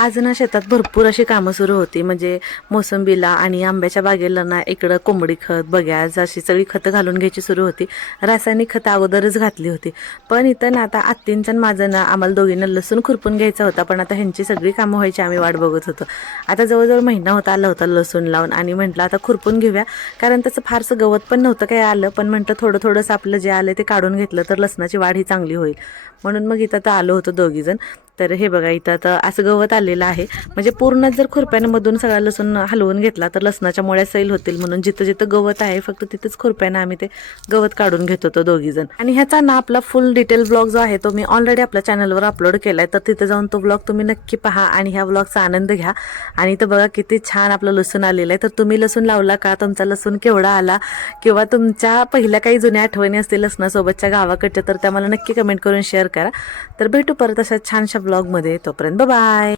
आज ना शेतात भरपूर अशी कामं सुरू होती. म्हणजे मोसंबीला आणि आंब्याच्या बागेला ना इकडं कोंबडी खत, बगॅस अशी सगळी खतं घालून घ्यायची सुरू होती. रासायनिक खतं अगोदरच घातली होती. पण इथं ना आता आत्तींचं आणि माझं ना आम्हाला दोघींना लसूण खुरपून घ्यायचा होता. पण आता ह्यांची सगळी कामं व्हायची, आम्ही वाट बघत होतो. आता जवळजवळ महिना आला होता लसूण लावून आणि म्हटलं आता खुरपून घेऊया, कारण त्याचं फारसं गवत पण नव्हतं काय आलं. पण म्हटलं थोडंसं आपलं जे आलं ते काढून घेतलं तर लसणाची वाढ ही चांगली होईल. म्हणून मग इथं आता आलो होतो दोघीजण. तर हे बघा इथं आता असं गवत आलेलं आहे. म्हणजे पूर्ण जर खुरप्यामधून सगळा लसूण हलवून घेतला तर लसणाच्या मुळ्या सैल होतील, म्हणून जिथं जिथं गवत आहे फक्त तिथंच खुरप्यानं आम्ही ते गवत काढून घेत होतो दोघीजण. आणि ह्याचा ना आपला फुल डिटेल ब्लॉग जो आहे तो मी ऑलरेडी आपल्या चॅनलवर अपलोड केलाय, तर तिथे जाऊन तो ब्लॉग तुम्ही नक्की पहा आणि ह्या ब्लॉगचा आनंद घ्या. आणि इथं बघा किती छान आपलं लसूण आलेलं आहे. तर तुम्ही लसूण लावला का, तुमचा लसूण केवढा आला, किंवा तुमच्या पहिल्या काही जुन्या आठवणी असतील लसणासोबतच्या गावाकडच्या, तर त्या मला नक्की कमेंट करून शेअर करा. तर भेटू परत अशा छानशा ब्लॉगमध्ये. तोपर्यंत बाय.